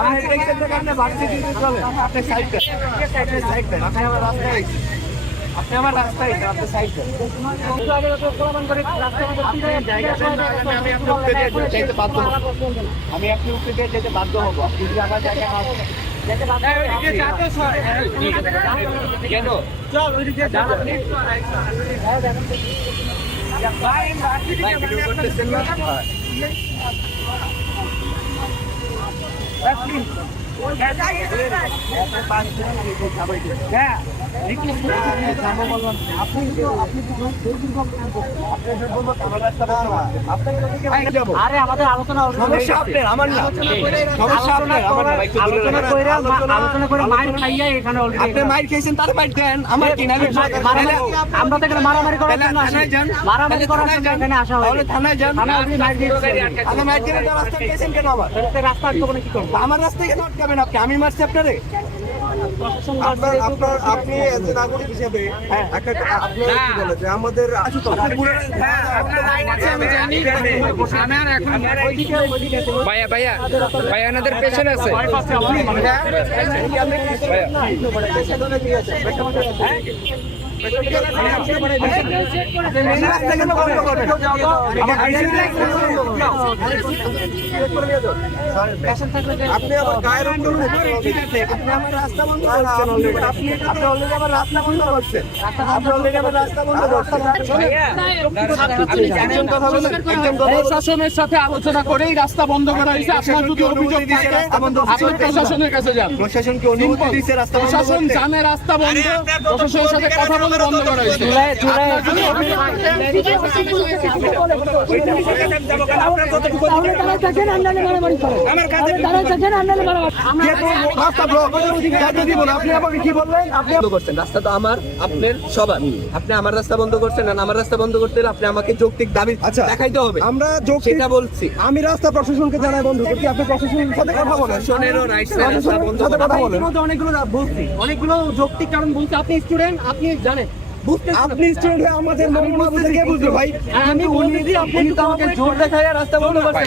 আপনি দেখছেন যে আপনি বাড়িতে দিতে চলে আপনি সাইড দেন, সাইড দেন, আপনি আমার রাস্তায় আইছেন, আপনি আমার রাস্তায় আইছেন, আপনি সাইড দেন। আমি আপনি উঠতে দিয়ে চাইতে বাধ্য হব, আমি আপনি উঠতে দিয়ে যেতে বাধ্য হবো যদি আমার জায়গা না থাকে। কেন চল ওই দিকে যান আপনি। ভিডিও করতেছেন না? আরে আমাদের আলোচনা সমস্যা আপনার, আমার না। সমস্যা আপনার, আমার না। আলোচনা করে মাইর খাইয়া এখানে অলরেডি আপনি মাইর খেয়েছেন, তার মাইর দেন, আমার কি না? আমরা তো এখানে মারামারি করার জন্য আসি। থানায় যান, মারামারি করার জন্য এখানে আসা হয়। তাহলে থানায় যান। থানায় আপনি মাইর দিয়েছেন। আপনি মাইর দিয়ে রাস্তা খেয়েছেন কেন? আমার রাস্তা আটকাবেন কি করবো? আমার রাস্তায় কেন আটকাবেন আপনি? আমি মারছি আপনারে? আপনি এজ এ নাগরিক হিসেবে একটা আপনি কি বলে যে আমাদের ভাইয়া ভাইয়া ভাইয়া ওনাদের পেছনে আছে। আপনি আমার গায়ের উপর আপনি আমার রাস্তা বন্ধ করছেন অলরেডি। আপনি অলরেডি আমার রাস্তা বন্ধ করছেন। আপনি অলরেডি আমার রাস্তা বন্ধ করছেন। একজন কথা বলেন, একজন কথা বলেন। প্রশাসনের সাথে আলোচনা করেই রাস্তা বন্ধ করা হয়েছে। আপনার যদি অভিযোগ থাকে আপনি প্রশাসনের কাছে যান। প্রশাসনকে অনুমতি দিয়েছে রাস্তা বন্ধ প্রশাসন করতে। জানে রাস্তা বন্ধ, প্রশাসনের সাথে কথা বলে বন্ধ করা হয়েছে। রাস্তা ব্লক যাতে দিব না। আপনি আমাকে কি বললেন? আপনি বন্ধ করছেন রাস্তা তো আমার, আপনার সবার। আপনি আমার রাস্তা বন্ধ করছেন না, আমার রাস্তা বন্ধ করতে হলে আপনি আমাকে যৌক্তিক দাবি দেখাইতে হবে। আমরা সেটা বলছি। আমি রাস্তা প্রশাসনকে জানাই বন্ধ করছি, আপনি প্রশাসনের সাথে কথা বলেন। প্রশাসনেরও রাইটস রাস্তা বন্ধ সাথে কথা বলেন। অনেকগুলো বলছি, অনেকগুলো যৌক্তিক কারণ বলছি। আপনি স্টুডেন্ট, আপনি জানেন। আপনি স্টুডেন্ট হয়ে আমাদের মন বুঝতে কে বুঝবে ভাই? আমি বলতেছি, আপনি উনি তো আমাকে জোর দেখায় রাস্তা বন্ধ করছেন।